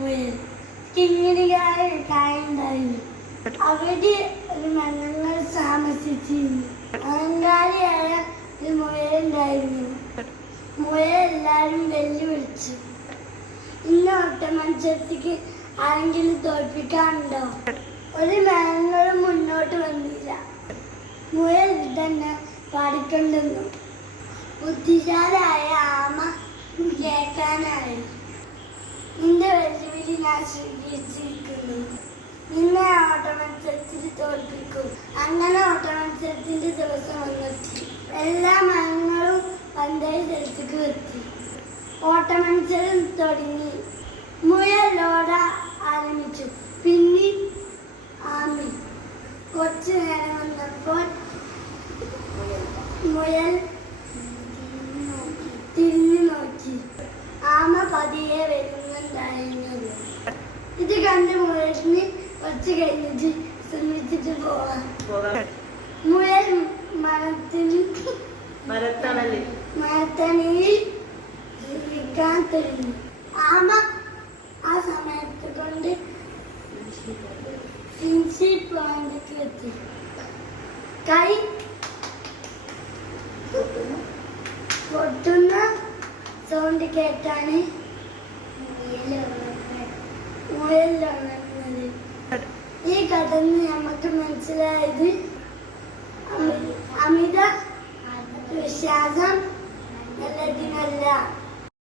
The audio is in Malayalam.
മുയൽ കിങ്ങിണിയായ ഒരു കായുണ്ടായിരുന്നു. അവിടെ ഒരു മൃഗങ്ങൾ താമസിച്ചിരുന്നു. അഹങ്കാരിയായ ഒരു മുയലുണ്ടായിരുന്നു. മുയൽ എല്ലാവരും വെല്ലുവിളിച്ചു. ഇന്ന് ഓട്ടമത്സരത്തിക്ക് ആരെങ്കിലും തോൽപ്പിക്കാനുണ്ടോ? ഒരു മൃഗങ്ങളും മുന്നോട്ട് വന്നില്ല. മുയൽ തന്നെ പാടിക്കൊണ്ടിരുന്നു. ബുദ്ധിശാലിയായ ആമ കേൾക്കാനായി. നിന്റെ വെല്ലുവിളി ഞാൻ സ്വീകരിച്ചിരിക്കുന്നു. നിന്നെ ഓട്ടമത്സരത്തിൽ തോൽപ്പിക്കും. അങ്ങനെ ഓട്ടമത്സരത്തിന്റെ ദിവസം വന്നെത്തി. എല്ലാ മൃഗങ്ങളും പന്തയ സ്ഥലത്തേക്ക് എത്തി. ഓട്ടമത്സരം തുടങ്ങി. മുയൽ ഓട ആരംഭിച്ചു. പിന്നെ ആമി. കുറച്ചു നേരം വന്നപ്പോൾ മുയൽ തിരിഞ്ഞു നോക്കി. ആമ പതിയെ വരുന്നുണ്ടായിരുന്നു. ഇത് കണ്ട് മുയലിന് കുറച്ച് കഴിഞ്ഞിട്ട് ശ്രമിച്ചിട്ട് പോവാം. മുയൽ മരത്തണലിൽ ഇരിക്കാൻ തുടങ്ങി. ആമ ആ സമയത്ത് കൊണ്ട് ഫിൻസി പോയിന്റിലേക്ക് എത്തി. കൈ പൊട്ടുന്ന സൗണ്ട് കേട്ടാണ് മുയലുണർന്നത്. ഈ കഥ നമുക്ക് മനസ്സിലായത് അമിത വിശ്വാസം നല്ലതിനല്ല.